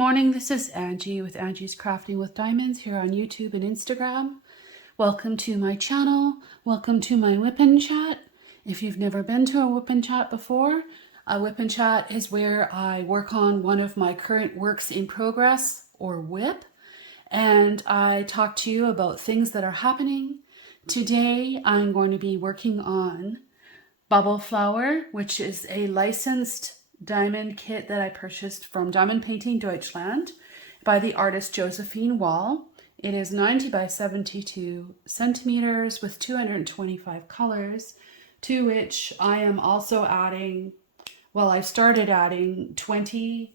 morning, this is Angie with Angie's Crafting with Diamonds here on YouTube and Instagram. Welcome to my channel. Welcome to my WIP N Chat. If you've never been to a WIP N Chat before, a WIP N Chat is where I work on one of my current works in progress, or WIP, and I talk to you about things that are happening. Today, I'm going to be working on Bubble Flower, which is a licensed diamond kit that I purchased from Diamond Painting Deutschland by the artist Josephine Wall. It is 90 by 72 centimeters with 225 colors, to which I am also adding, well, I've started adding 20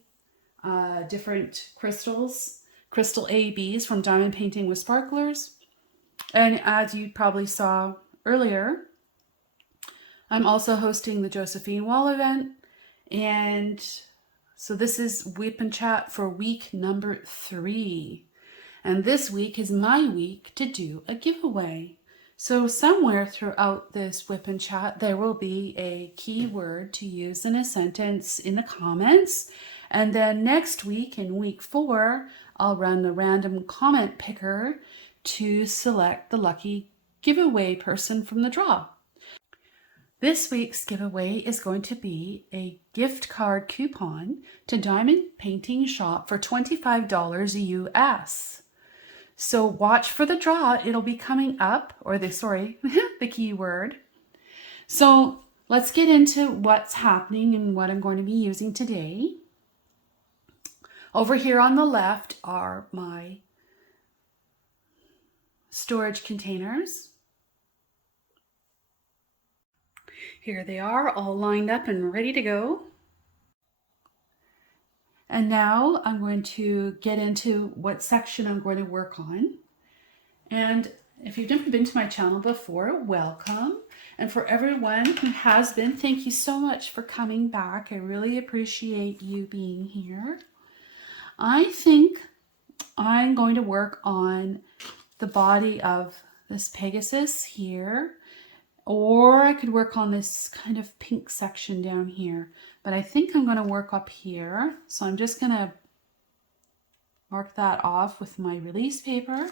different crystals, crystal ABs from Diamond Painting with Sparklers. And as you probably saw earlier, I'm also hosting the Josephine Wall Event. And so this is WIP N Chat for week number 3. And this week is my week to do a giveaway. So somewhere throughout this WIP N Chat, there will be a keyword to use in a sentence in the comments. And then next week, in week 4, I'll run the random comment picker to select the lucky giveaway person from the draw. This week's giveaway is going to be a gift card coupon to Diamond Painting Shop for $25 US. So watch for the draw. It'll be coming up, or the keyword. So let's get into what's happening and what I'm going to be using today. Over here on the left are my storage containers. Here they are, all lined up and ready to go. And now I'm going to get into what section I'm going to work on. And if you've never been to my channel before, welcome. And for everyone who has been, thank you so much for coming back. I really appreciate you being here. I think I'm going to work on the body of this Pegasus here. Or I could work on this kind of pink section down here. But I think I'm going to work up here. So I'm just going to mark that off with my release paper.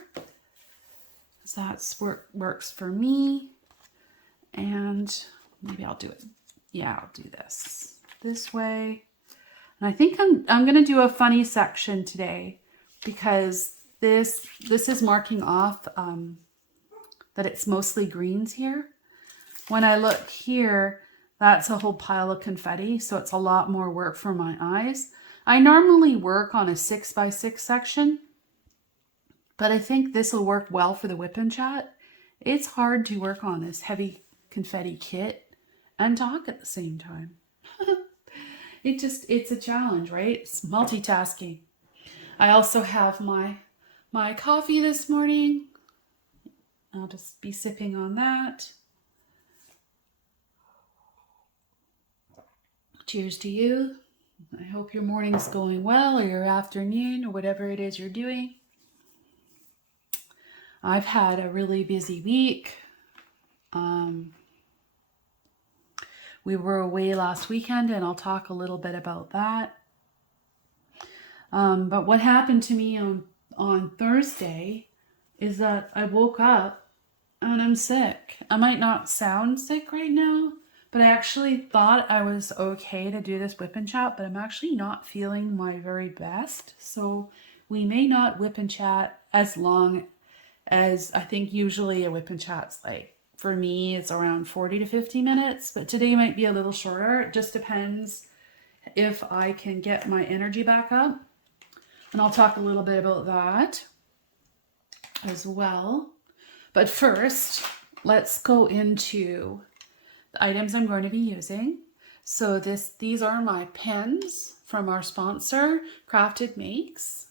So that's works for me. And maybe I'll do it. Yeah, I'll do this way. And I think I'm going to do a funny section today because this is marking off that it's mostly greens here. When I look here, that's a whole pile of confetti, so it's a lot more work for my eyes. I normally work on a 6x6 section, but I think this will work well for the WIP N Chat. It's hard to work on this heavy confetti kit and talk at the same time. It's a challenge, right? It's multitasking. I also have my coffee this morning. I'll just be sipping on that. Cheers to you. I hope your morning's going well, or your afternoon, or whatever it is you're doing. I've had a really busy week. We were away last weekend, and I'll talk a little bit about that. But what happened to me on Thursday is that I woke up and I'm sick. I might not sound sick right now, but I actually thought I was okay to do this WIP N Chat, but I'm actually not feeling my very best. So we may not WIP N Chat as long as I think usually a WIP N Chat's like, for me, it's around 40 to 50 minutes, but today might be a little shorter. It just depends if I can get my energy back up. And I'll talk a little bit about that as well. But first, let's go into the items I'm going to be using. So these are my pens from our sponsor, CraftedMakes.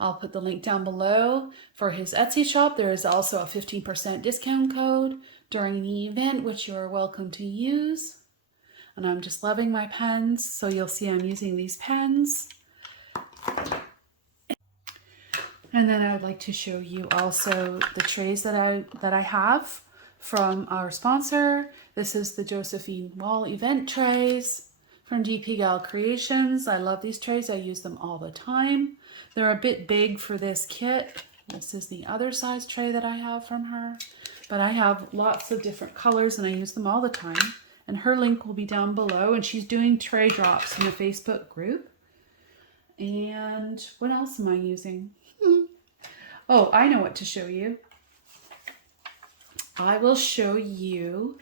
I'll put the link down below for his Etsy shop. There is also a 15% discount code during the event, which you are welcome to use. And I'm just loving my pens. So you'll see I'm using these pens. And then I would like to show you also the trays that I have from our sponsor. This is the Josephine Wall Event trays from DpGalCreations. I love these trays. I use them all the time. They're a bit big for this kit. This is the other size tray that I have from her. But I have lots of different colors and I use them all the time. And her link will be down below. And she's doing tray drops in the Facebook group. And what else am I using? Oh, I know what to show you. I will show you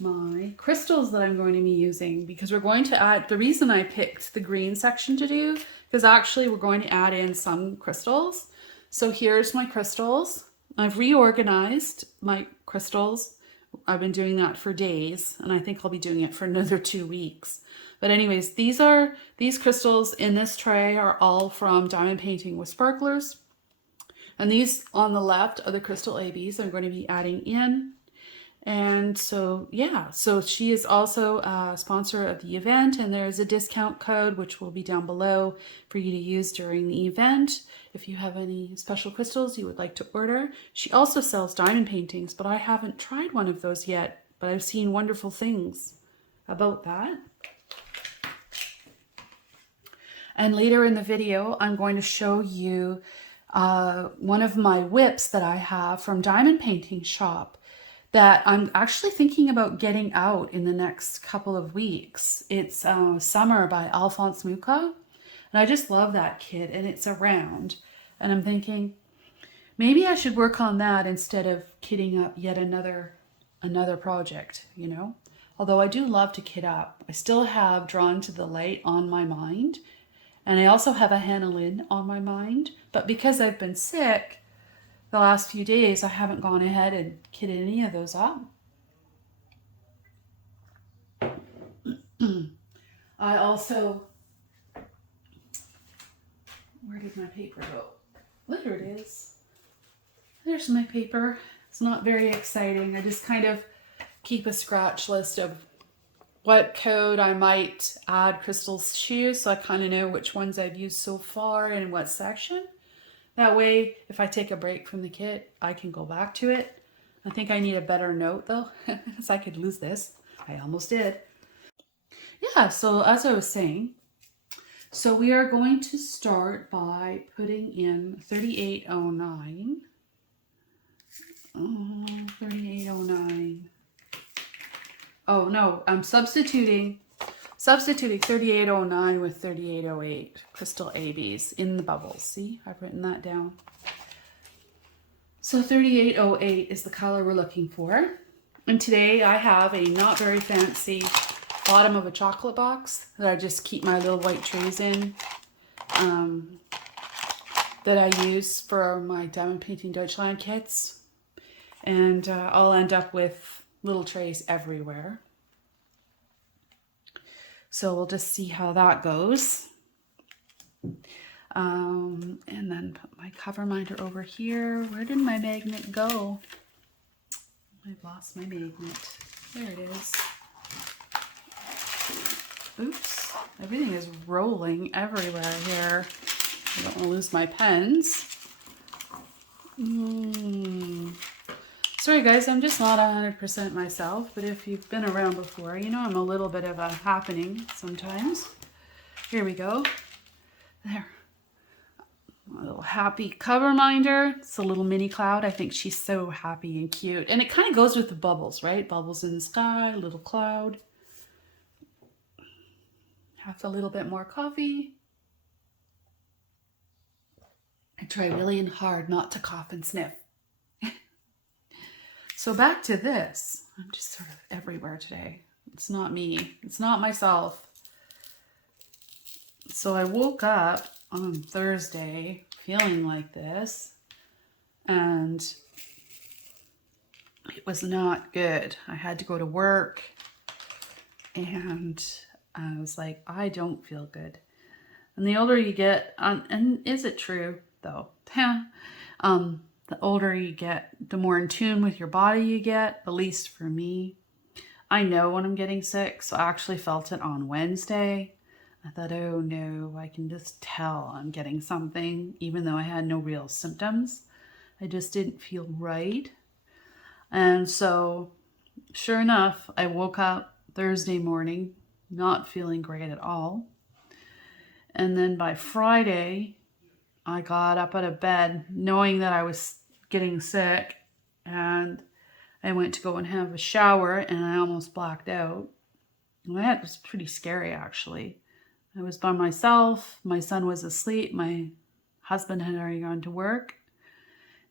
my crystals that I'm going to be using, because we're going to add, the reason I picked the green section to do, because actually we're going to add in some crystals. So here's my crystals. I've reorganized my crystals. I've been doing that for days, and I think I'll be doing it for another 2 weeks. But anyways, these crystals in this tray are all from Diamond Painting with Sparklers. And these on the left are the crystal ABs I'm going to be adding in. And so, yeah, so she is also a sponsor of the event, and there's a discount code which will be down below for you to use during the event if you have any special crystals you would like to order. She also sells diamond paintings, but I haven't tried one of those yet, but I've seen wonderful things about that. And later in the video, I'm going to show you one of my WIPs that I have from Diamond Painting Shop that I'm actually thinking about getting out in the next couple of weeks. It's Summer by Alphonse Mucco. And I just love that kit, and it's a round. And I'm thinking, maybe I should work on that instead of kitting up yet another project, you know? Although I do love to kit up. I still have Drawn to the Light on my mind. And I also have a Hannah Lynn on my mind. But because I've been sick the last few days, I haven't gone ahead and kitted any of those up. I also, where did my paper go? There it is. There's my paper. It's not very exciting. I just kind of keep a scratch list of what code I might add crystals to, so I kind of know which ones I've used so far and what section. That way, if I take a break from the kit, I can go back to it. I think I need a better note though, because I could lose this. I almost did. Yeah, so as I was saying, so we are going to start by putting in 3809. 3809. Oh no, I'm substituting 3809 with 3808 crystal ABs in the bubbles. See, I've written that down. So 3808 is the color we're looking for. And today I have a not very fancy bottom of a chocolate box that I just keep my little white trays in, that I use for my Diamond Painting Deutschland kits. And I'll end up with little trays everywhere. So we'll just see how that goes. And then put my Coverminder over here. Where did my magnet go? I've lost my magnet. There it is. Oops. Everything is rolling everywhere here. I don't want to lose my pens. Sorry guys, I'm just not 100% myself, but if you've been around before, you know I'm a little bit of a happening sometimes. Here we go. There. A little happy Coverminder. It's a little mini cloud. I think she's so happy and cute. And it kind of goes with the bubbles, right? Bubbles in the sky, little cloud. Have a little bit more coffee. I try really hard not to cough and sniff. So back to this. I'm just sort of everywhere today. It's not me. It's not myself. So I woke up on Thursday feeling like this, and it was not good. I had to go to work, and I was like, I don't feel good. And the older you get, and is it true though? The older you get, the more in tune with your body you get, at least for me. I know when I'm getting sick, so I actually felt it on Wednesday. I thought, oh no, I can just tell I'm getting something, even though I had no real symptoms. I just didn't feel right. And so, sure enough, I woke up Thursday morning not feeling great at all. And then by Friday, I got up out of bed knowing that I was getting sick, and I went to go and have a shower, and I almost blacked out. And that was pretty scary, actually. I was by myself. My son was asleep. My husband had already gone to work.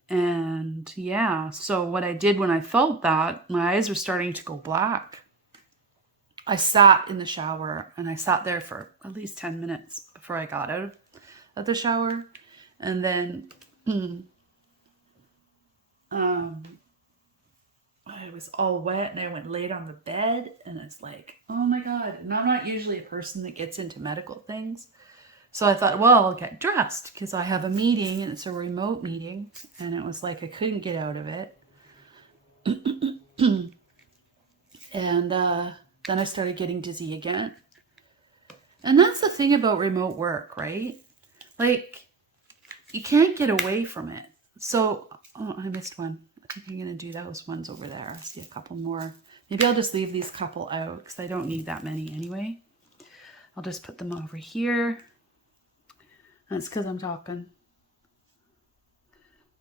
And yeah, so what I did when I felt that, my eyes were starting to go black. I sat in the shower, and I sat there for at least 10 minutes before I got out of the shower. And then I was all wet, and I went laid on the bed, and it's like, oh my God. And I'm not usually a person that gets into medical things. So I thought, well, I'll get dressed because I have a meeting, and it's a remote meeting. And it was like I couldn't get out of it. And then I started getting dizzy again. And that's the thing about remote work, right? Like, you can't get away from it. So, oh, I missed one. I think I'm going to do those ones over there. I see a couple more. Maybe I'll just leave these couple out because I don't need that many anyway. I'll just put them over here. That's because I'm talking.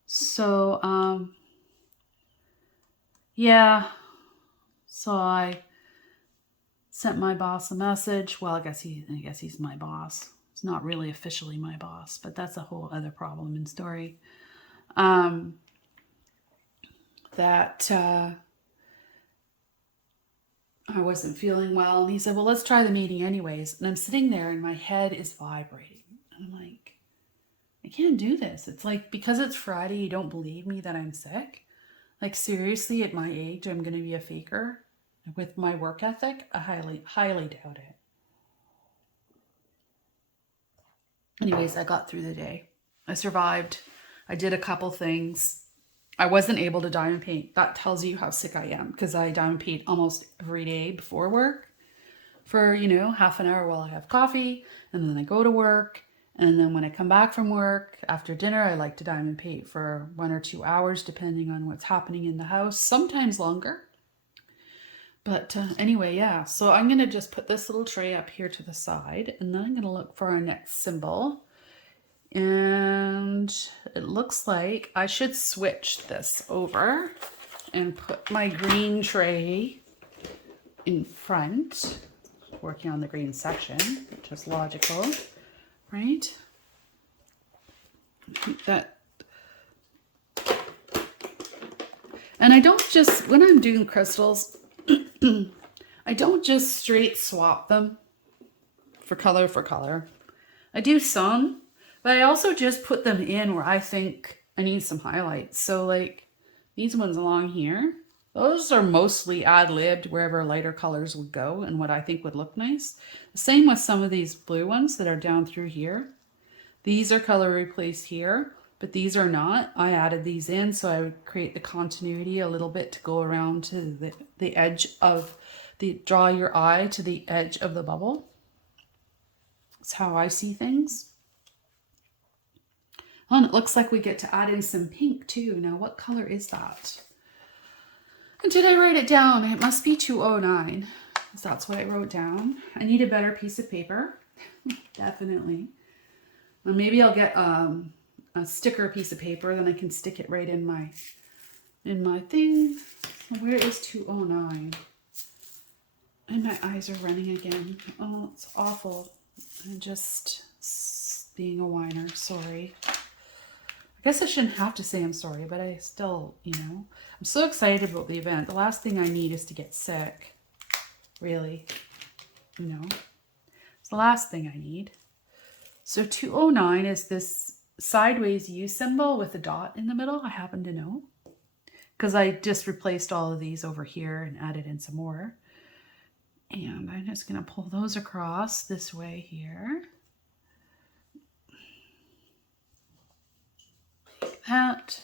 So, yeah. So I sent my boss a message. Well, I guess he's my boss. He's not really officially my boss, but that's a whole other problem and story. That I wasn't feeling well, and he said, well, let's try the meeting anyways. And I'm sitting there and my head is vibrating. And I'm like, I can't do this. It's like, because it's Friday, you don't believe me that I'm sick? Like, seriously, at my age, I'm going to be a faker? With my work ethic, I highly doubt it. Anyways, I got through the day. I survived. I did a couple things. I wasn't able to diamond paint. That tells you how sick I am, because I diamond paint almost every day before work for, half an hour while I have coffee, and then I go to work. And then when I come back from work after dinner, I like to diamond paint for 1 or 2 hours, depending on what's happening in the house, sometimes longer. But anyway, yeah, so I'm going to just put this little tray up here to the side, and then I'm going to look for our next symbol. And it looks like I should switch this over and put my green tray in front, working on the green section, which is logical, right? I think that. And I don't just, when I'm doing crystals, I don't just straight swap them for color. I do some, but I also just put them in where I think I need some highlights. So like these ones along here, those are mostly ad-libbed wherever lighter colors would go and what I think would look nice. The same with some of these blue ones that are down through here. These are color replaced here, but these are not. I added these in so I would create the continuity a little bit to go around to the edge of draw your eye to the edge of the bubble. That's how I see things. Oh, and it looks like we get to add in some pink too. Now, what color is that? And did I write it down? It must be 209. Because that's what I wrote down. I need a better piece of paper. Definitely. Well, maybe I'll get a sticker piece of paper, then I can stick it right in my thing. Where is 209? And my eyes are running again. Oh, it's awful. I'm just being a whiner. Sorry. I guess I shouldn't have to say I'm sorry, but I still, I'm so excited about the event. The last thing I need is to get sick. Really. It's the last thing I need. So 209 is this sideways U symbol with a dot in the middle. I happen to know because I just replaced all of these over here and added in some more. And I'm just going to pull those across this way here. Like that.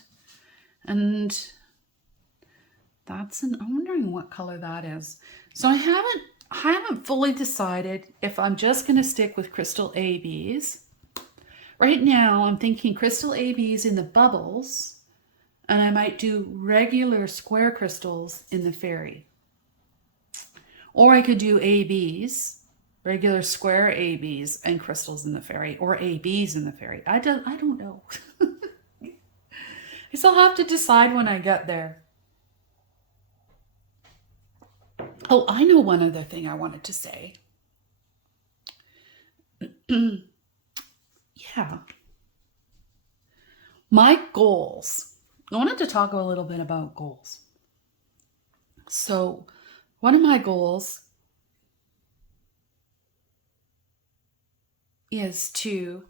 And I'm wondering what color that is. So I haven't fully decided if I'm just going to stick with crystal ABs. Right now I'm thinking crystal ABs in the bubbles, and I might do regular square crystals in the fairy. Or I could do ABs regular square ABs and crystals in the fairy, or ABs in the fairy. I don't know. I still have to decide when I get there. Oh, I know one other thing I wanted to say. Yeah. My goals. I wanted to talk a little bit about goals. So one of my goals is to,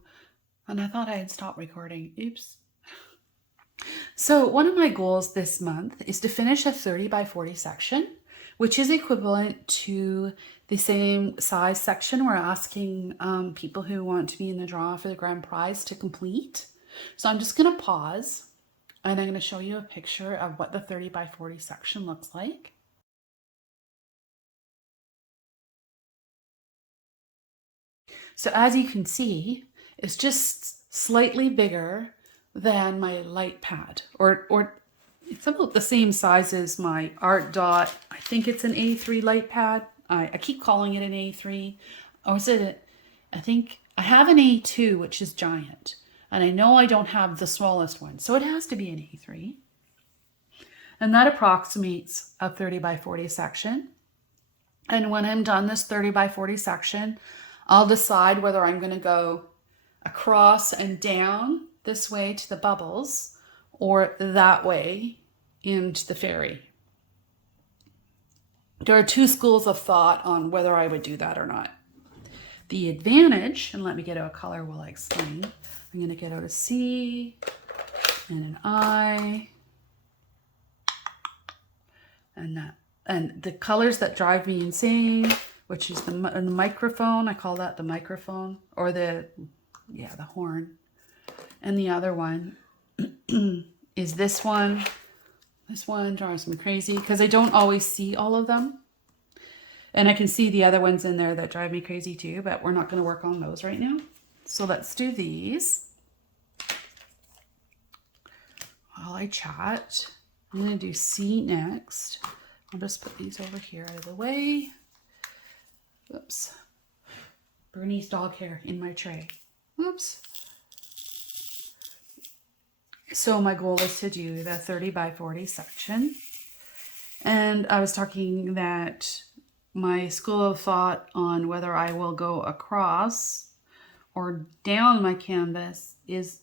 and I thought I had stopped recording. Oops. So one of my goals this month is to finish a 30 by 40 section, which is equivalent to the same size section we're asking people who want to be in the draw for the grand prize to complete. So I'm just going to pause and I'm going to show you a picture of what the 30 by 40 section looks like. So as you can see, it's just slightly bigger than my light pad, or it's about the same size as my Art Dot. I think it's an A3 light pad. I keep calling it an A3. Or is it I think I have an A2, which is giant. And I know I don't have the smallest one, so it has to be an A3. And that approximates a 30 by 40 section. And when I'm done this 30 by 40 section, I'll decide whether I'm going to go across and down this way to the bubbles or that way into the fairy. There are two schools of thought on whether I would do that or not. The advantage, and let me get out a color while I explain. I'm going to get out a C and an I and that. And the colors that drive me insane, which is the microphone. I call that the microphone, or the horn. And the other one is this one. This one drives me crazy because I don't always see all of them. And I can see the other ones in there that drive me crazy too, but we're not going to work on those right now. So let's do these. While I chat, I'm going to do C next. I'll just put these over here out of the way. Oops. Bernie's dog hair in my tray. Oops. So my goal is to do the 30 by 40 section. And I was talking that my school of thought on whether I will go across or down my canvas is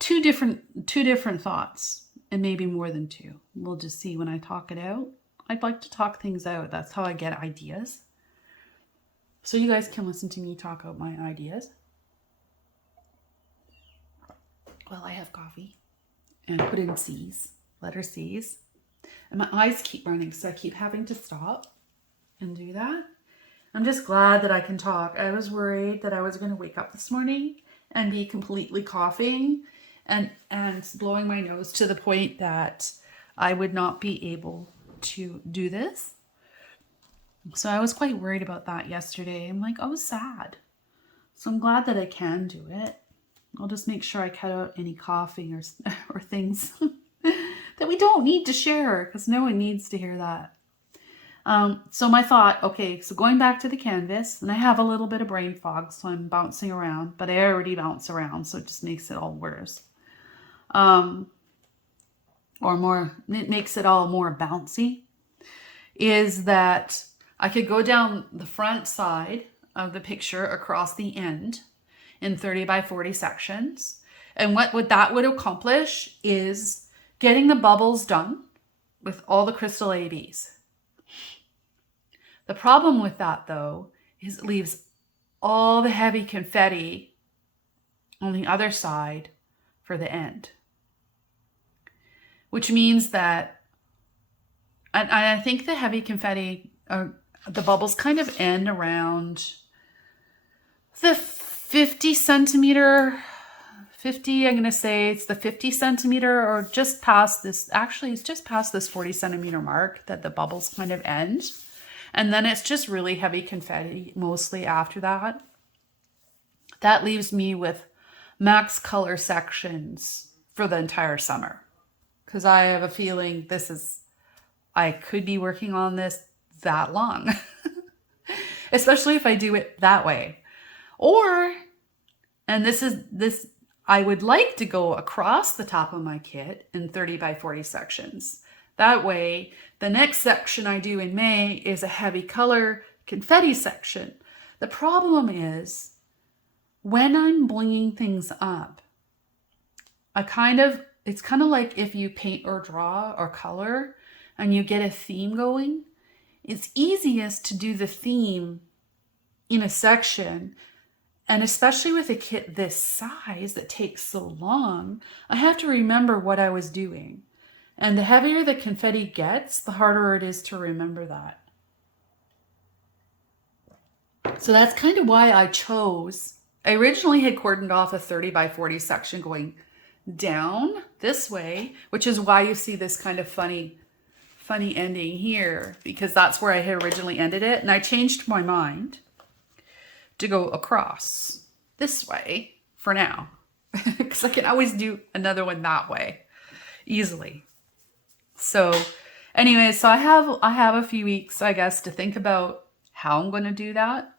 two different thoughts, and maybe more than two. We'll just see when I talk it out. I'd like to talk things out. That's how I get ideas. So you guys can listen to me talk out my ideas. Well, I have coffee and put in C's, letter C's. And my eyes keep running, so I keep having to stop and do that. I'm just glad that I can talk. I was worried that I was going to wake up this morning and be completely coughing and blowing my nose to the point that I would not be able to do this. So I was quite worried about that yesterday. I'm like, oh, sad. So I'm glad that I can do it. I'll just make sure I cut out any coughing or things that we don't need to share, because no one needs to hear that. So my thought, okay, so going back to the canvas, and I have a little bit of brain fog, so I'm bouncing around, but I already bounce around, so it just makes it all worse. It makes it all more bouncy, is that I could go down the front side of the picture across the end in 30 by 40 sections. And what that would accomplish is getting the bubbles done with all the crystal ABs. The problem with that, though, is it leaves all the heavy confetti on the other side for the end. Which means that, and I think the heavy confetti, the bubbles kind of end around the 50 centimeter, I'm going to say it's the 50 centimeter or just past this, actually it's just past this 40 centimeter mark that the bubbles kind of end. And then it's just really heavy confetti mostly after that. That leaves me with max color sections for the entire summer. Because I have a feeling I could be working on this that long. especially if I do it that way. Or, and this, I would like to go across the top of my kit in 30 by 40 sections. That way, the next section I do in May is a heavy color confetti section. The problem is when I'm blinging things up, it's kind of like if you paint or draw or color and you get a theme going, it's easiest to do the theme in a section. And especially with a kit this size that takes so long, I have to remember what I was doing. And the heavier the confetti gets, the harder it is to remember that. So that's kind of why I originally had cordoned off a 30 by 40 section going down this way, which is why you see this kind of funny ending here, because that's where I had originally ended it. And I changed my mind to go across this way for now, because I can always do another one that way easily. So anyway, so I have a few weeks, I guess, to think about how I'm going to do that.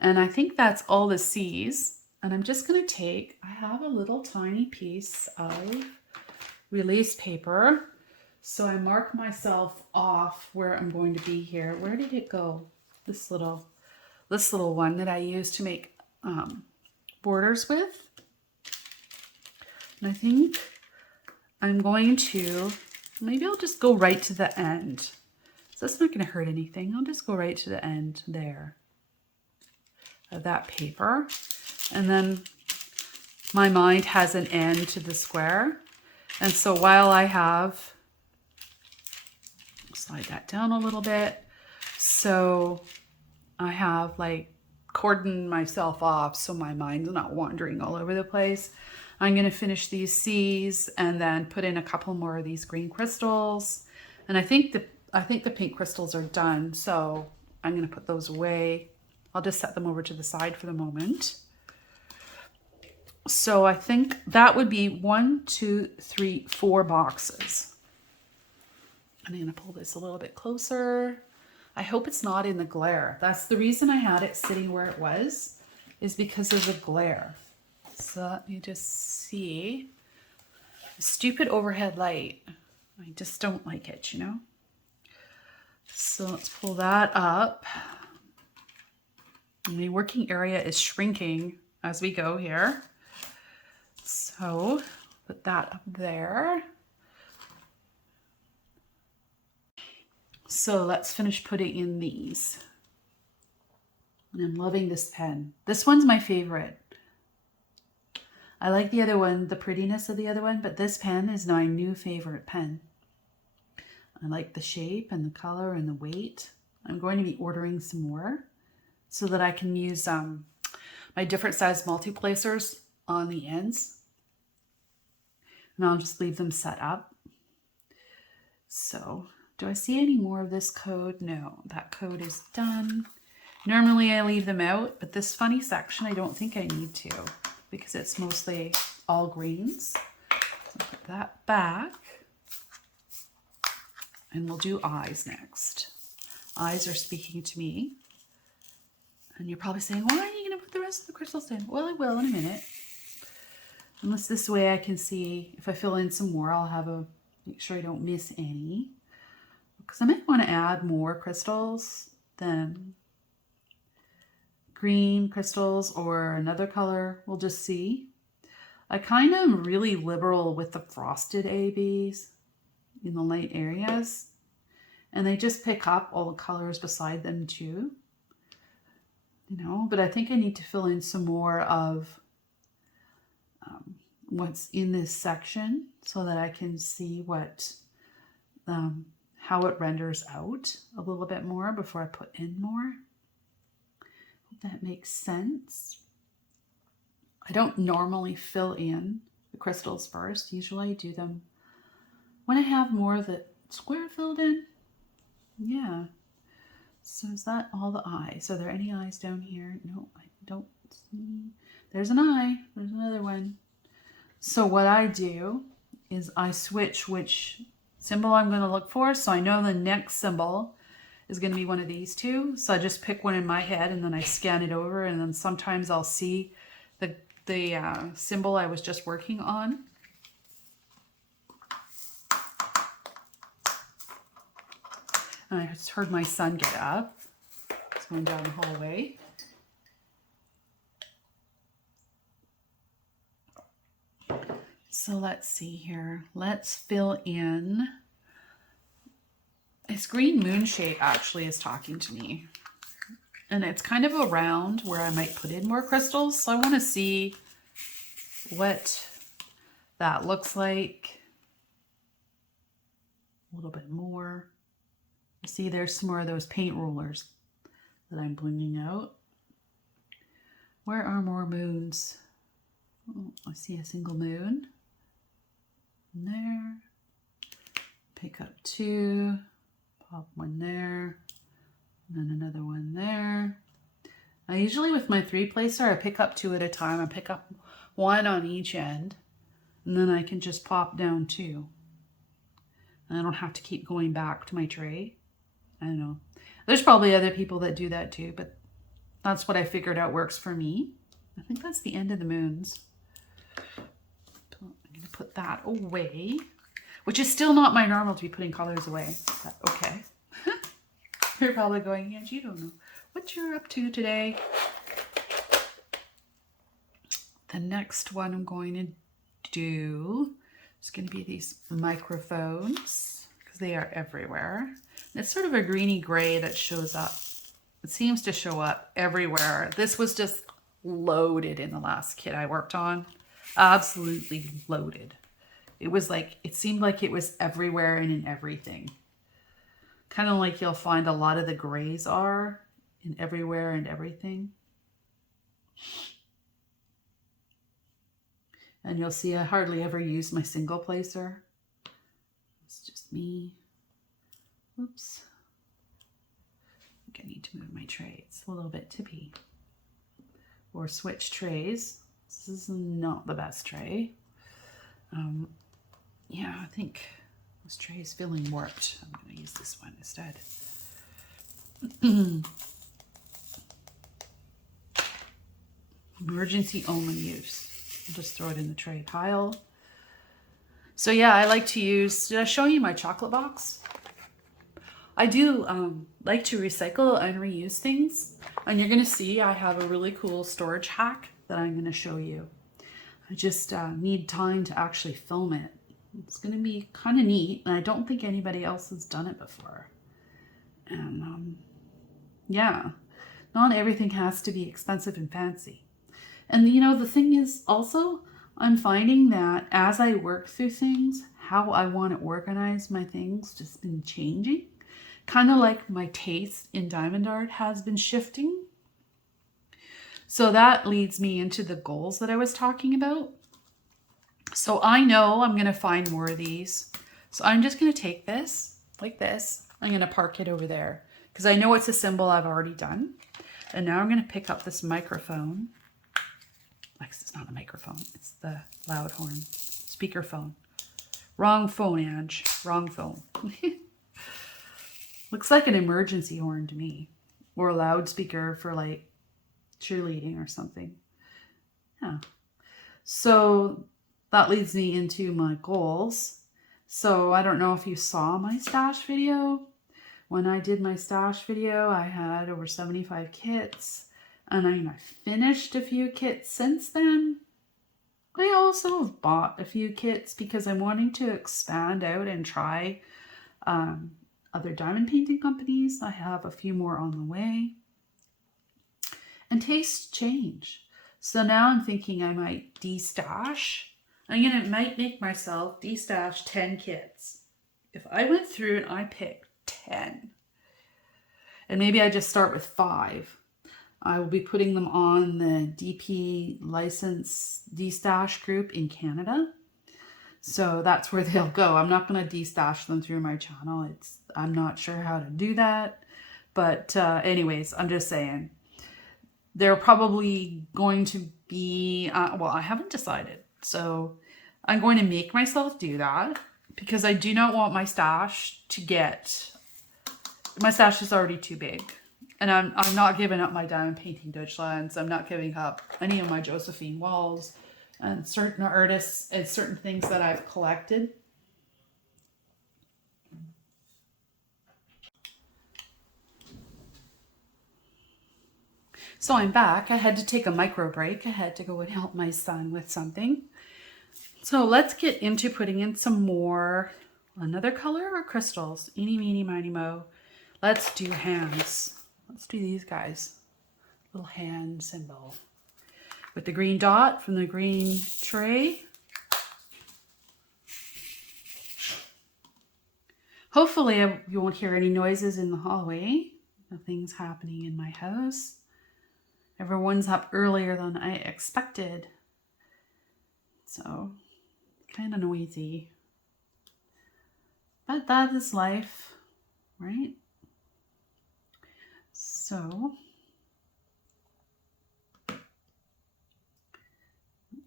And I think that's all the C's. And I'm just going to I have a little tiny piece of release paper. So I mark myself off where I'm going to be here. Where did it go? This little one that I use to make borders with. And I think I'm going to, maybe I'll just go right to the end. So that's not going to hurt anything. I'll just go right to the end there of that paper. And then my mind has an end to the square. And so while I have, slide that down a little bit. So I have like cordoned myself off so my mind's not wandering all over the place. I'm going to finish these C's and then put in a couple more of these green crystals. And I think the pink crystals are done, so I'm going to put those away. I'll just set them over to the side for the moment. So I think that would be 1, 2, 3, 4 boxes. I'm going to pull this a little bit closer. I hope it's not in the glare. That's the reason I had it sitting where it was, is because of the glare. So let me just see. Stupid overhead light. I just don't like it, you know? So let's pull that up. And the working area is shrinking as we go here. So put that up there. So let's finish putting in these. And I'm loving this pen. This one's my favorite. I like the other one, the prettiness of the other one, but this pen is my new favorite pen. I like the shape and the color and the weight. I'm going to be ordering some more so that I can use my different size multi-placers on the ends. And I'll just leave them set up. So, do I see any more of this code? No, that code is done. Normally I leave them out, but this funny section, I don't think I need to because it's mostly all greens. So put that back. And we'll do eyes next. Eyes are speaking to me. And you're probably saying, why aren't you going to put the rest of the crystals in? Well, I will in a minute. Unless this way I can see, if I fill in some more, I'll have make sure I don't miss any. Because I might want to add more crystals than green crystals or another color. We'll just see. I kind of am really liberal with the frosted ABs in the light areas. And they just pick up all the colors beside them too. You know, but I think I need to fill in some more of what's in this section so that I can see what how it renders out a little bit more before I put in more. Hope that makes sense. I don't normally fill in the crystals first. Usually I do them when I have more of the square filled in. Yeah. So is that all the eyes? Are there any eyes down here? No, I don't see. There's an eye. There's another one. So what I do is I switch which symbol I'm going to look for. So I know the next symbol is going to be one of these two. So I just pick one in my head and then I scan it over, and then sometimes I'll see the symbol I was just working on. And I just heard my son get up. He's going down the hallway. So let's see here. Let's fill in. This green moon shape actually is talking to me. And it's kind of around where I might put in more crystals. So I want to see what that looks like. A little bit more. You see there's some more of those paint rollers that I'm bringing out. Where are more moons? Oh, I see a single moon. There. Pick up two. Pop one there. And then another one there. I usually with my 3-placer, I pick up 2 at a time. I pick up 1 on each end. And then I can just pop down 2. And I don't have to keep going back to my tray. I don't know. There's probably other people that do that too, but that's what I figured out works for me. I think that's the end of the moons. I'm going to put that away, which is still not my normal to be putting colors away. But okay. You're probably going, yeah, you don't know what you're up to today. The next one I'm going to do is going to be these microphones, because they are everywhere. And it's sort of a greeny gray that shows up. It seems to show up everywhere. This was just loaded in the last kit I worked on. Absolutely loaded. It was like, it seemed like it was everywhere and in everything. Kind of like you'll find a lot of the grays are in everywhere and everything. And you'll see I hardly ever use my single placer. It's just me. Oops. I think I need to move my tray. It's a little bit tippy. Or switch trays. This is not the best tray. Yeah, I think this tray is feeling warped. I'm going to use this one instead. Emergency only use. I'll just throw it in the tray pile. So yeah, I like to use, did I show you my chocolate box? I do like to recycle and reuse things. And you're going to see I have a really cool storage hack that I'm going to show you. I just need time to actually film it. It's going to be kind of neat, and I don't think anybody else has done it before. And yeah, not everything has to be expensive and fancy. And you know, the thing is also, I'm finding that as I work through things, how I want to organize my things just been changing. Kind of like my taste in diamond art has been shifting. So that leads me into the goals that I was talking about. So I know I'm going to find more of these. So I'm just going to take this, like this. I'm going to park it over there because I know it's a symbol I've already done. And now I'm going to pick up this microphone. Actually, it's not a microphone. It's the loud horn. Speakerphone. Wrong phone, Ange. Wrong phone. Looks like an emergency horn to me. Or a loudspeaker for like cheerleading or something. Yeah. So that leads me into my goals. So I don't know if you saw my stash video. When I did my stash video, I had over 75 kits. And I finished a few kits since then. I also have bought a few kits because I'm wanting to expand out and try other diamond painting companies. I have a few more on the way. And tastes change. So now I'm thinking I might de-stash. Might make myself de-stash 10 kits. If I went through and I picked 10, and maybe I just start with 5, I will be putting them on the DP license de-stash group in Canada. So that's where they'll go. I'm not going to de-stash them through my channel. I'm not sure how to do that. But anyways, I'm just saying. They're probably going to be, well, I haven't decided. So I'm going to make myself do that because I do not want my stash to get my stash is already too big. And I'm not giving up my Diamond Painting Deutschland. I'm not giving up any of my Josephine Walls and certain artists and certain things that I've collected. So I'm back. I had to take a micro break. I had to go and help my son with something. So let's get into putting in some more, another color or crystals. Eeny, meeny, miny, mo. Let's do hands. Let's do these guys. Little hand symbol. With the green dot from the green tray. Hopefully you won't hear any noises in the hallway. Nothing's happening in my house. Everyone's up earlier than I expected. So, kind of noisy. But that is life, right? So,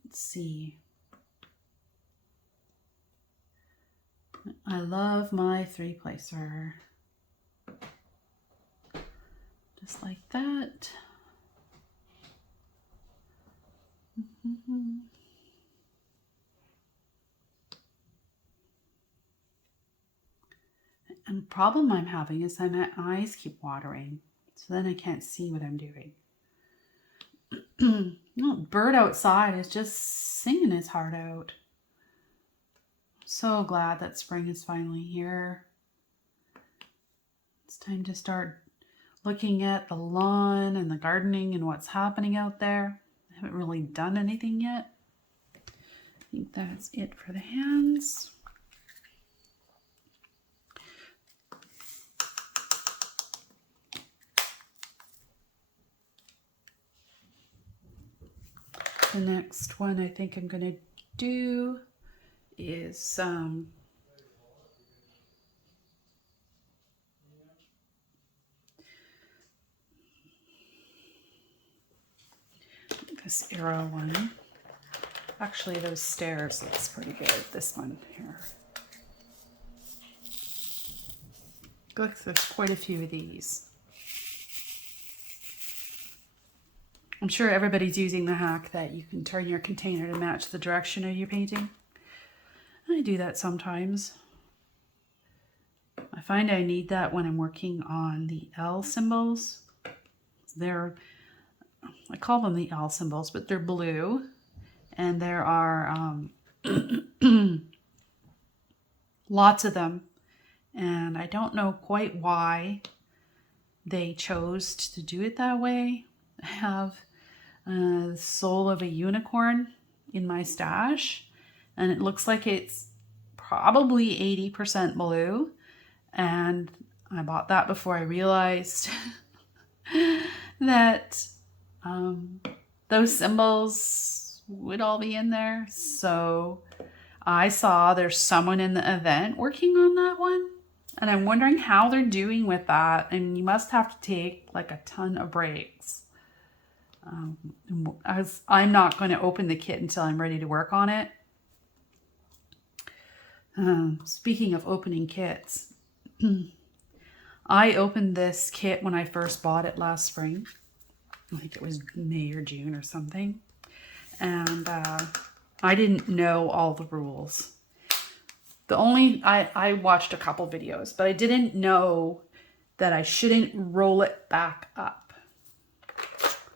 let's see. I love my 3-placer. Just like that. And the problem I'm having is that my eyes keep watering. So then I can't see what I'm doing. Oh, bird outside is just singing his heart out. So glad that spring is finally here. It's time to start looking at the lawn and the gardening and what's happening out there. I haven't really done anything yet. I think that's it for the hands. The next one I think I'm going to do is this arrow one. Actually, those stairs looks pretty good. This one here. Looks there's quite a few of these. I'm sure everybody's using the hack that you can turn your container to match the direction of your painting. I do that sometimes. I find I need that when I'm working on the L symbols. I call them the L symbols, but they're blue. And there are lots of them. And I don't know quite why they chose to do it that way. I have the soul of a unicorn in my stash. And it looks like it's probably 80% blue. And I bought that before I realized that those symbols would all be in there. So I saw there's someone in the event working on that one. And I'm wondering how they're doing with that. And you must have to take like a ton of breaks. I'm not going to open the kit until I'm ready to work on it. Speaking of opening kits, I opened this kit when I first bought it last spring. I think it was May or June or something. And I didn't know all the rules. I watched a couple videos, but I didn't know that I shouldn't roll it back up.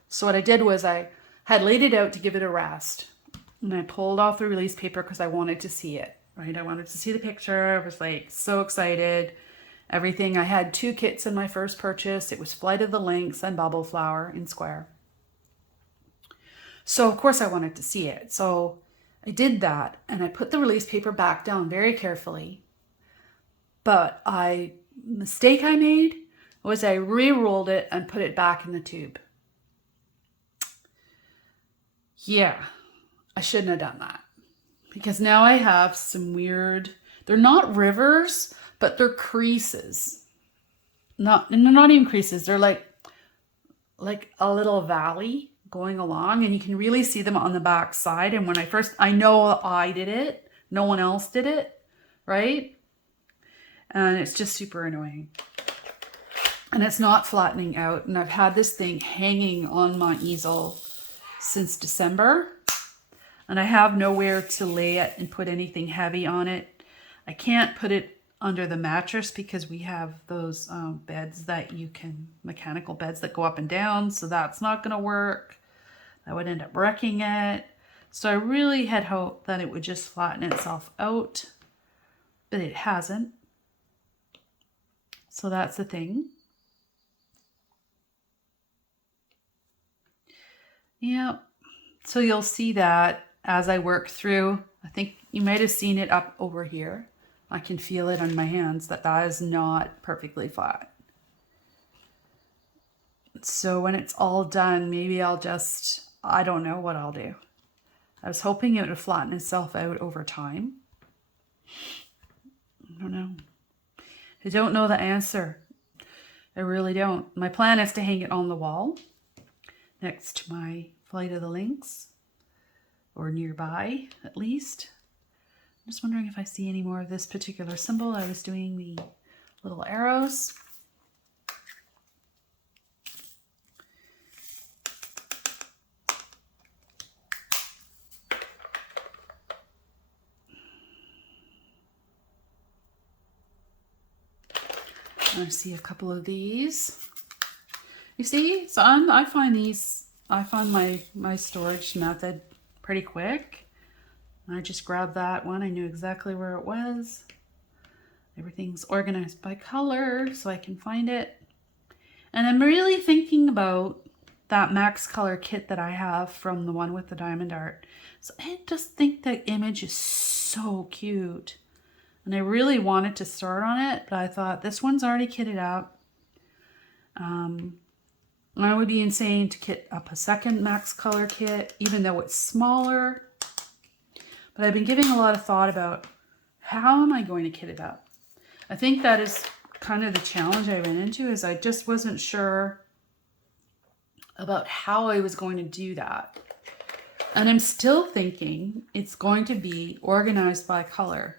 So what I did was I had laid it out to give it a rest. And I pulled off the release paper because I wanted to see it, right? I wanted to see the picture. I was like so excited. Everything. I had 2 kits in my first purchase. It was Flight of the Lynx and Bubble Flower in square. So of course I wanted to see it. So I did that and I put the release paper back down very carefully. But mistake I made was I re-rolled it and put it back in the tube. Yeah, I shouldn't have done that. Because now I have some weird, they're not rivers, but they're creases. And they're not even creases. They're like a little valley going along, and you can really see them on the back side. And when I know I did it, no one else did it, right? And it's just super annoying. and it's not flattening out. And I've had this thing hanging on my easel since December, and I have nowhere to lay it and put anything heavy on it. I can't put it under the mattress because we have those beds that you can, mechanical beds that go up and down, so that's not going to work. That would end up wrecking it. So I really had hoped that it would just flatten itself out, but it hasn't. So that's the thing. Yeah, so you'll see that as I work through. I think you might have seen it up over here. I can feel it on my hands that that is not perfectly flat. So when it's all done, maybe I'll just, I don't know what I'll do. I was hoping it would flatten itself out over time. I don't know. I don't know the answer. I really don't. My plan is to hang it on the wall next to my Flight of the Lynx, or nearby at least. I'm just wondering if I see any more of this particular symbol. I was doing the little arrows. I see a couple of these. You see, so I find my storage method pretty quick. I just grabbed that one. I knew exactly where it was. Everything's organized by color so I can find it. And I'm really thinking about that Max Color kit that I have from the one with the diamond art. So I just think that image is so cute. And I really wanted to start on it, but I thought this one's already kitted up. I would be insane to kit up a second Max Color kit, even though it's smaller. But I've been giving a lot of thought about how am I going to kit it up? I think that is kind of the challenge I ran into, is I just wasn't sure about how I was going to do that. And I'm still thinking it's going to be organized by color.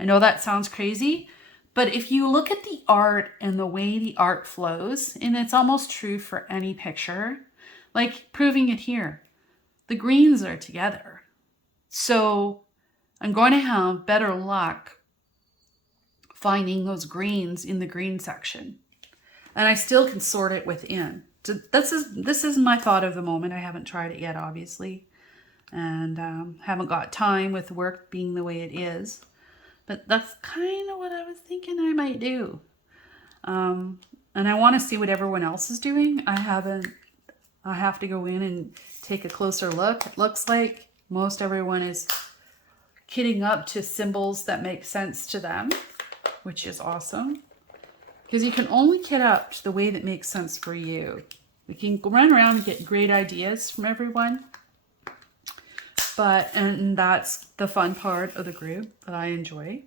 I know that sounds crazy, but if you look at the art and the way the art flows, and it's almost true for any picture, like proving it here, the greens are together. So I'm going to have better luck finding those greens in the green section. And I still can sort it within. So this is my thought of the moment. I haven't tried it yet, obviously, and haven't got time with work being the way it is. But that's kind of what I was thinking I might do. And I want to see what everyone else is doing. I have to go in and take a closer look. It looks like most everyone is kitting up to symbols that make sense to them, which is awesome. Because you can only kit up to the way that makes sense for you. We can run around and get great ideas from everyone. And that's the fun part of the group that I enjoy.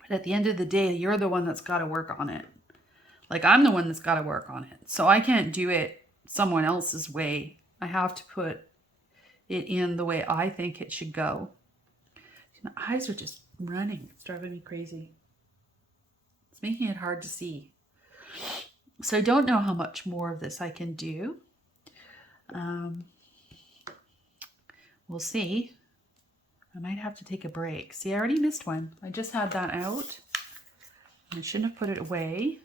But at the end of the day, you're the one that's got to work on it. Like, I'm the one that's got to work on it. So I can't do it someone else's way. I have to put it in the way I think it should go. My eyes are just running. It's driving me crazy. It's making it hard to see. So I don't know how much more of this I can do. We'll see. I might have to take a break. See, I already missed one. I just had that out. I shouldn't have put it away.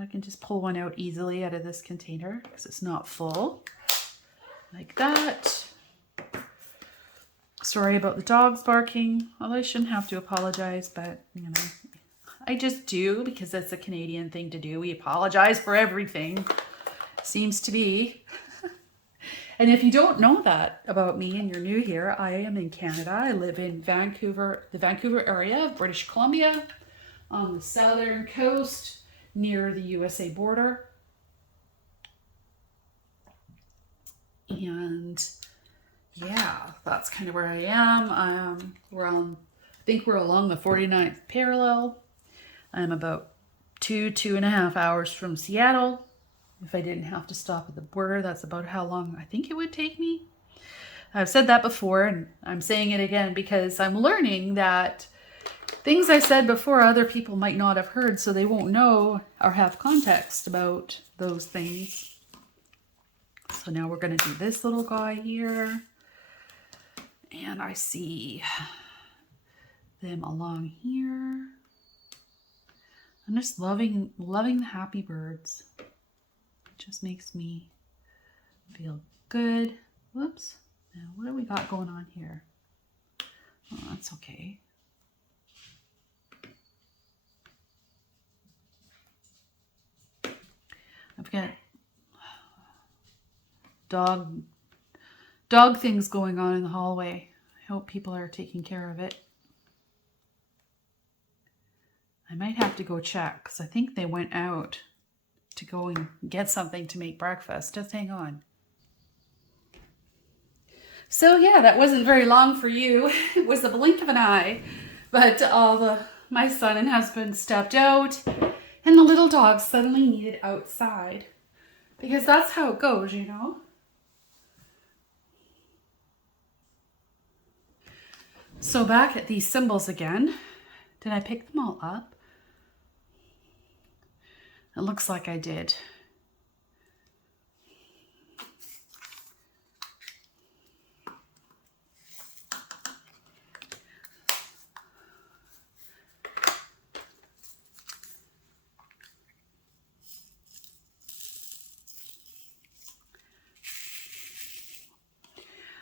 I can just pull one out easily out of this container because it's not full. Like that. Sorry about the dogs barking. Although I shouldn't have to apologize, but you know, I just do because that's a Canadian thing to do. We apologize for everything. Seems to be. And if you don't know that about me and you're new here, I am in Canada. I live in Vancouver, the Vancouver area of British Columbia, on the southern coast near the USA border. And yeah, that's kind of where I am. I think we're along the 49th parallel. I'm about 2.5 hours from Seattle. If I didn't have to stop at the border, that's about how long I think it would take me. I've said that before, and I'm saying it again because I'm learning that things I said before other people might not have heard, so they won't know or have context about those things. So now we're going to do this little guy here. And I see them along here. I'm just loving the happy birds. It just makes me feel good. Whoops. Now what do we got going on here? Oh, that's okay. I've got dog things going on in the hallway. I hope people are taking care of it. I might have to go check because I think they went out to go and get something to make breakfast. Just hang on. So yeah, that wasn't very long for you. It was the blink of an eye. But my son and husband stepped out and the little dog suddenly needed outside. Because that's how it goes, you know. So back at these symbols again. Did I pick them all up? It looks like I did.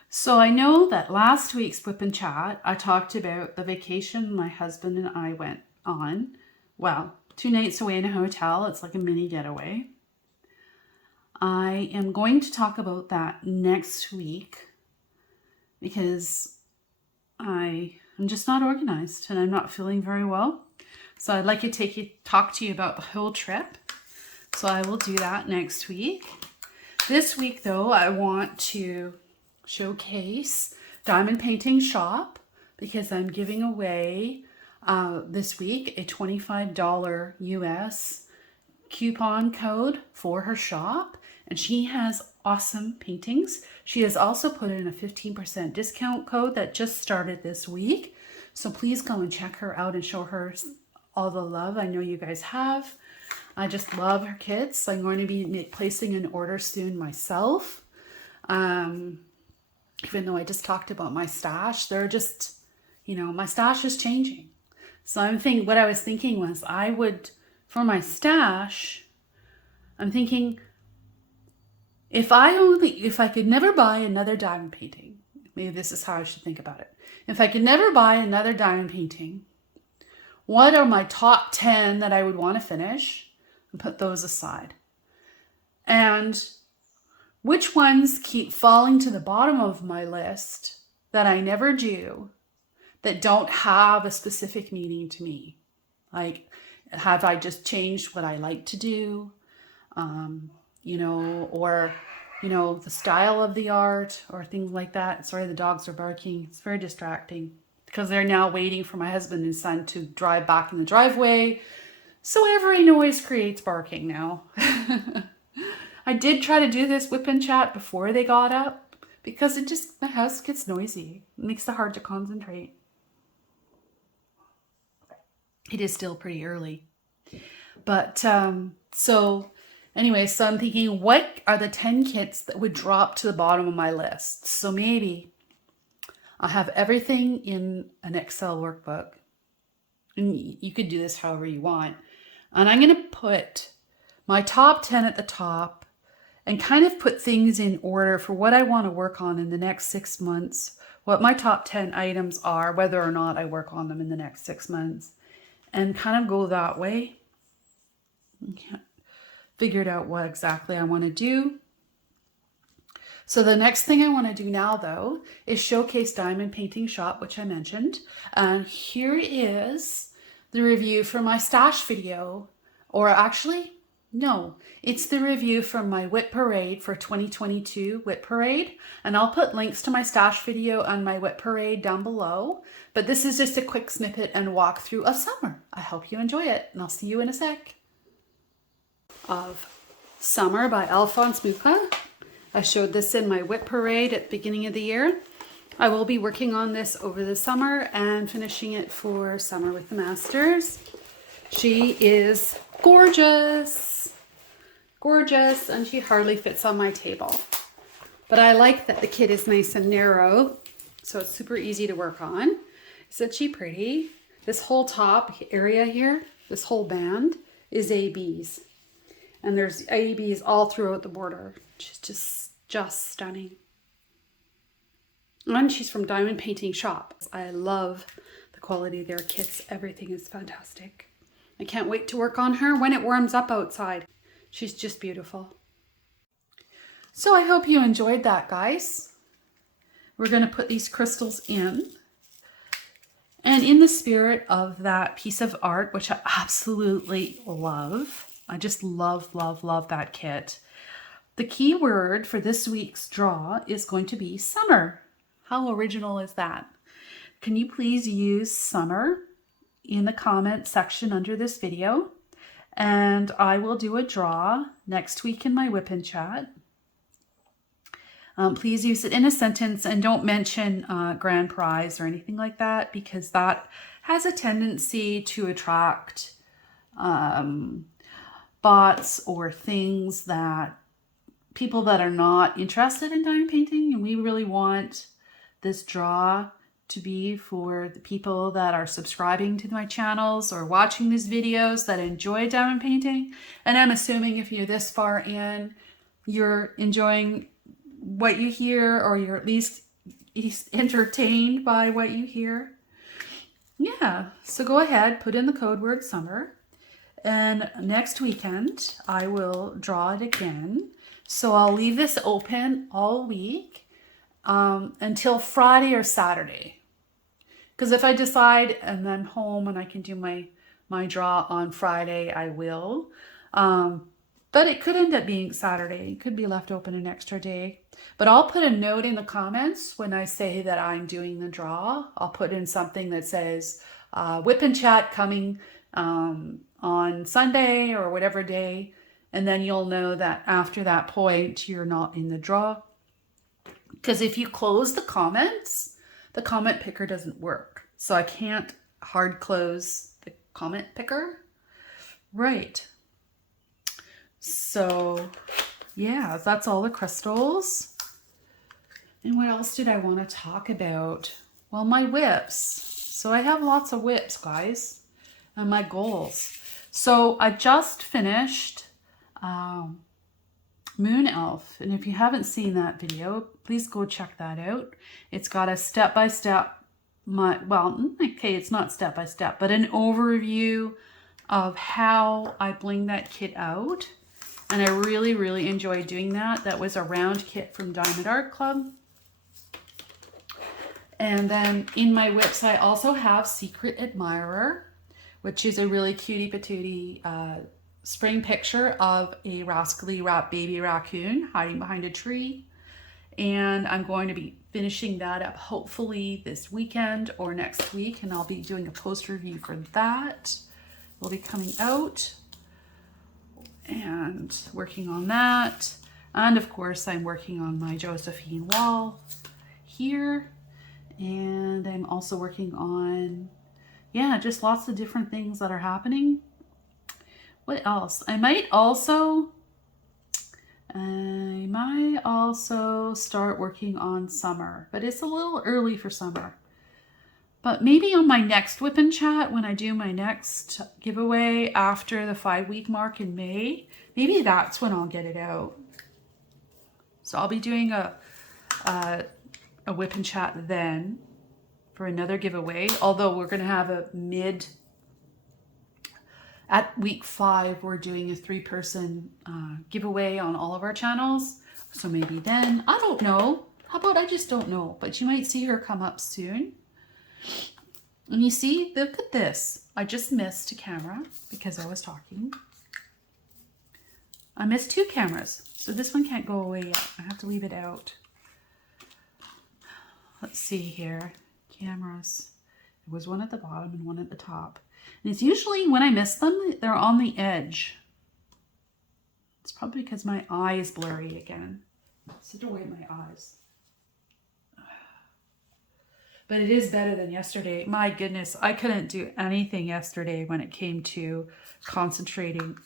So I know that last week's WIP N Chat, I talked about the vacation my husband and I went on. Well, 2 nights away in a hotel. It's like a mini getaway. I am going to talk about that next week because I'm just not organized and I'm not feeling very well. So I'd like to talk to you about the whole trip. So I will do that next week. This week though, I want to showcase Diamond Painting Shop because I'm giving away this week a $25 US coupon code for her shop, and she has awesome paintings. She has also put in a 15% discount code that just started this week, so please go and check her out and show her all the love I know you guys have. I just love her kits. I'm going to be placing an order soon myself. Even though I just talked about my stash, they're just, you know, my stash is changing. So what I was thinking was for my stash, I'm thinking if I could never buy another diamond painting, maybe this is how I should think about it. If I could never buy another diamond painting, what are my top 10 that I would want to finish and put those aside? And which ones keep falling to the bottom of my list that I never do, that don't have a specific meaning to me? Like, have I just changed what I like to do? You know, or, you know, the style of the art or things like that. Sorry, the dogs are barking. It's very distracting because they're now waiting for my husband and son to drive back in the driveway. So every noise creates barking now. I did try to do this WIP N Chat before they got up because the house gets noisy. It makes it hard to concentrate. It is still pretty early. But so anyway, so I'm thinking, what are the 10 kits that would drop to the bottom of my list? So maybe I'll have everything in an Excel workbook. And you could do this however you want. And I'm going to put my top 10 at the top and kind of put things in order for what I want to work on in the next 6 months, what my top 10 items are, whether or not I work on them in the next 6 months, and kind of go that way. Figured out what exactly I want to do. So the next thing I want to do now, though, is showcase Diamond Painting Shop, which I mentioned. And here is the review for my stash video, or actually, no, it's the review from my WIP Parade for 2022 WIP Parade. And I'll put links to my stash video on my WIP Parade down below. But this is just a quick snippet and walkthrough of summer. I hope you enjoy it, and I'll see you in a sec. Of Summer by Alphonse Mucha. I showed this in my WIP Parade at the beginning of the year. I will be working on this over the summer and finishing it for Summer with the Masters. She is gorgeous, gorgeous, and she hardly fits on my table. But I like that the kit is nice and narrow, so it's super easy to work on. Isn't she pretty? This whole top area here, this whole band is ABs. And there's ABs all throughout the border. She's just stunning. And she's from Diamond Painting Shop. I love the quality of their kits. Everything is fantastic. I can't wait to work on her when it warms up outside. She's just beautiful. So I hope you enjoyed that, guys. We're going to put these crystals in. And in the spirit of that piece of art, which I absolutely love, I just love, love, love that kit. The key word for this week's draw is going to be summer. How original is that? Can you please use summer in the comment section under this video? And I will do a draw next week in my WIP N Chat. Please use it in a sentence and don't mention grand prize or anything like that, because that has a tendency to attract bots or things that people that are not interested in diamond painting. And we really want this draw to be for the people that are subscribing to my channels or watching these videos that enjoy diamond painting. And I'm assuming if you're this far in, you're enjoying what you hear, or you're at least entertained by what you hear. Yeah, so go ahead, put in the code word summer, and next weekend I will draw it again. So I'll leave this open all week until Friday or Saturday, because if I decide and I'm home and I can do my draw on Friday, I will. But it could end up being Saturday. It could be left open an extra day. But I'll put a note in the comments when I say that I'm doing the draw. I'll put in something that says WIP N Chat coming on Sunday or whatever day. And then you'll know that after that point, you're not in the draw. Because if you close the comments, the comment picker doesn't work. So I can't hard close the comment picker. Right. So yeah, that's all the crystals. And what else did I want to talk about? Well, my WIPs. So I have lots of WIPs, guys, and my goals. So I just finished Moon Elf. And if you haven't seen that video, please go check that out. It's got a step-by-step, it's not step-by-step, but an overview of how I bling that kit out. And I really, really enjoyed doing that. That was a round kit from Diamond Art Club. And then in my WIPs, I also have Secret Admirer, which is a really cutie patootie spring picture of a rascally baby raccoon hiding behind a tree. And I'm going to be finishing that up hopefully this weekend or next week. And I'll be doing a post review for that. Will be coming out. And working on that. And of course, I'm working on my Josephine Wall here. And I'm also working on, yeah, just lots of different things that are happening. What else? I might also start working on summer, but it's a little early for summer. But maybe on my next WIP N Chat, when I do my next giveaway after the 5-week mark in May, maybe that's when I'll get it out. So I'll be doing a WIP N Chat then for another giveaway. Although we're going to have a at week 5, we're doing a 3-person giveaway on all of our channels. So maybe then, I don't know. How about I just don't know, but you might see her come up soon. And you see, look at this. I just missed a camera because I was talking. I missed 2 cameras, so this one can't go away yet. I have to leave it out. Let's see here. Cameras. There was one at the bottom and one at the top. And it's usually when I miss them, they're on the edge. It's probably because my eye is blurry again. So don't wait my eyes. but it is better than yesterday. My goodness, I couldn't do anything yesterday when it came to concentrating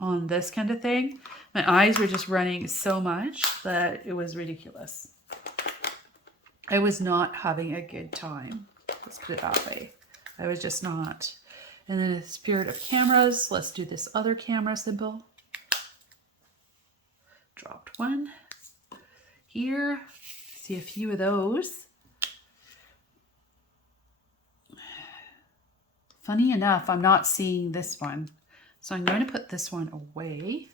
on this kind of thing. My eyes were just running so much that it was ridiculous. I was not having a good time. Let's put it that way. I was just not. And then in the spirit of cameras, let's do this other camera symbol. Dropped one. Here, see a few of those. Funny enough, I'm not seeing this one. So I'm going to put this one away.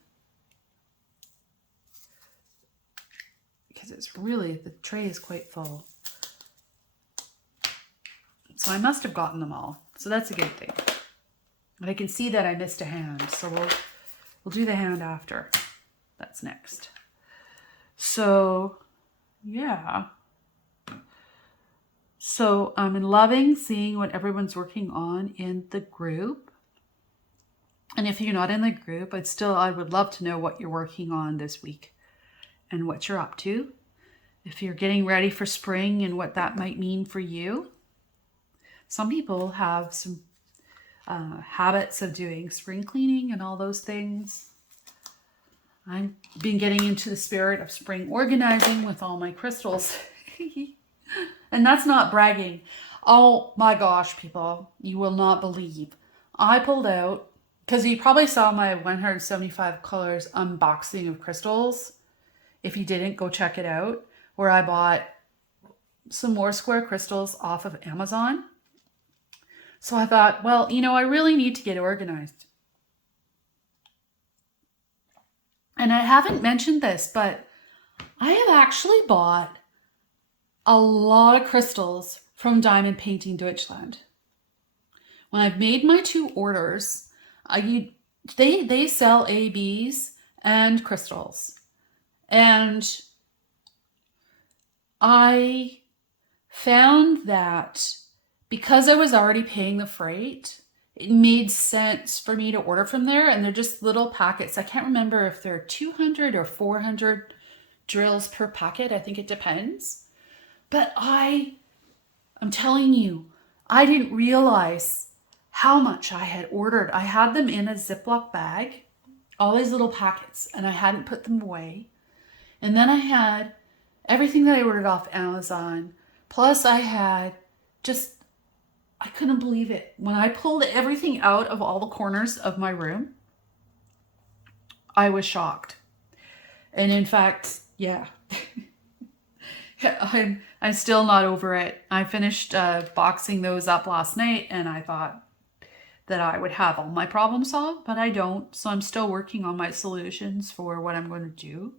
Because it's really, the tray is quite full. So I must have gotten them all. So that's a good thing. But I can see that I missed a hand. So we'll do the hand after. That's next. So yeah. So I'm loving seeing what everyone's working on in the group. And if you're not in the group, I would love to know what you're working on this week and what you're up to. If you're getting ready for spring and what that might mean for you. Some people have some habits of doing spring cleaning and all those things. I've been getting into the spirit of spring organizing with all my crystals. And that's not bragging. Oh my gosh, people, you will not believe. I pulled out, because you probably saw my 175 colors unboxing of crystals. If you didn't, go check it out, where I bought some more square crystals off of Amazon. So I thought, well, you know, I really need to get organized. And I haven't mentioned this, but I have actually bought a lot of crystals from Diamond Painting Deutschland. When I've made my 2 orders, they sell ABs and crystals. And I found that because I was already paying the freight, it made sense for me to order from there. And they're just little packets. I can't remember if they're 200 or 400 drills per packet. I think it depends. But I'm telling you, I didn't realize how much I had ordered. I had them in a Ziploc bag, all these little packets, and I hadn't put them away. And then I had everything that I ordered off Amazon. Plus I had just, I couldn't believe it. When I pulled everything out of all the corners of my room, I was shocked. And in fact, yeah, I'm still not over it. I finished boxing those up last night, and I thought that I would have all my problems solved, but I don't. So I'm still working on my solutions for what I'm going to do.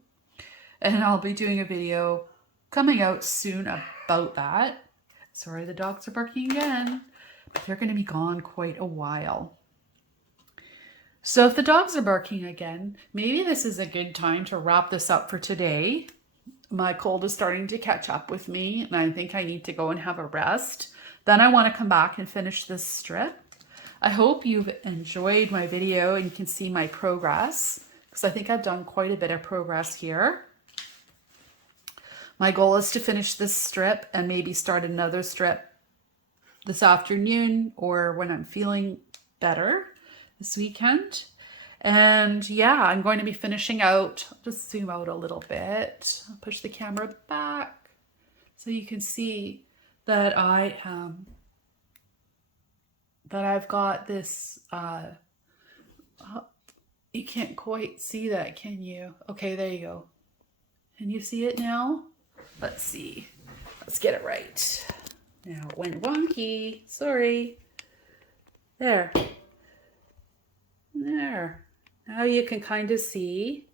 And I'll be doing a video coming out soon about that. Sorry, the dogs are barking again, but they're going to be gone quite a while. So if the dogs are barking again, maybe this is a good time to wrap this up for today. My cold is starting to catch up with me, and I think I need to go and have a rest. Then I want to come back and finish this strip. I hope you've enjoyed my video and you can see my progress, because I think I've done quite a bit of progress here. My goal is to finish this strip and maybe start another strip this afternoon or when I'm feeling better this weekend. And yeah, I'm going to be finishing out, I'll just zoom out a little bit. I'll push the camera back so you can see that I've got this, you can't quite see that, can you? Okay, there you go. Can you see it now? Let's see. Let's get it right. Now it went wonky. Sorry. There. There. Now you can kind of see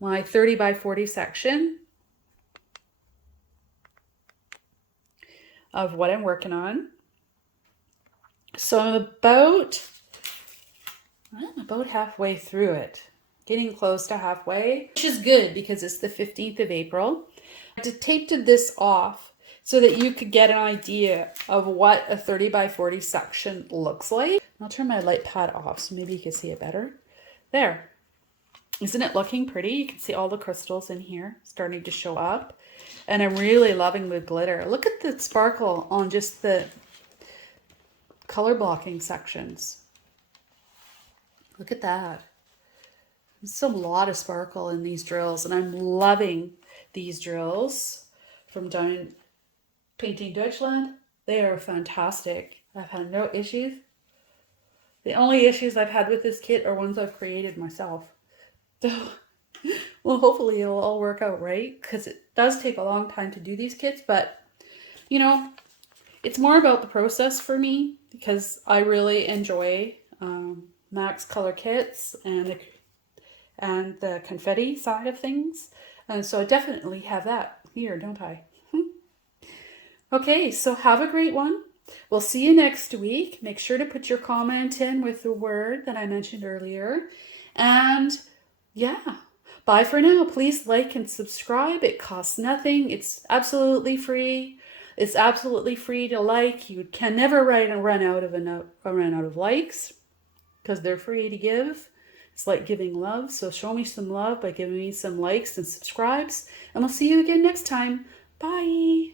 my 30 by 40 section of what I'm working on. So I'm about halfway through it. Getting close to halfway, which is good because it's the 15th of April. I taped this off so that you could get an idea of what a 30 by 40 section looks like. I'll turn my light pad off so maybe you can see it better. There. Isn't it looking pretty? You can see all the crystals in here starting to show up. And I'm really loving the glitter. Look at the sparkle on just the color blocking sections. Look at that. There's a lot of sparkle in these drills, and I'm loving these drills from Diamond Painting Deutschland. They are fantastic. I've had no issues. The only issues I've had with this kit are ones I've created myself. So, well, hopefully it'll all work out right, because it does take a long time to do these kits, but you know, it's more about the process for me, because I really enjoy Max color kits and the confetti side of things. And so I definitely have that here, don't I? Okay, so have a great one. We'll see you next week. Make sure to put your comment in with the word that I mentioned earlier. And yeah, bye for now. Please like and subscribe. It costs nothing. It's absolutely free. It's absolutely free to like. You can never run out of likes, because they're free to give. It's like giving love. So show me some love by giving me some likes and subscribes. And we'll see you again next time. Bye.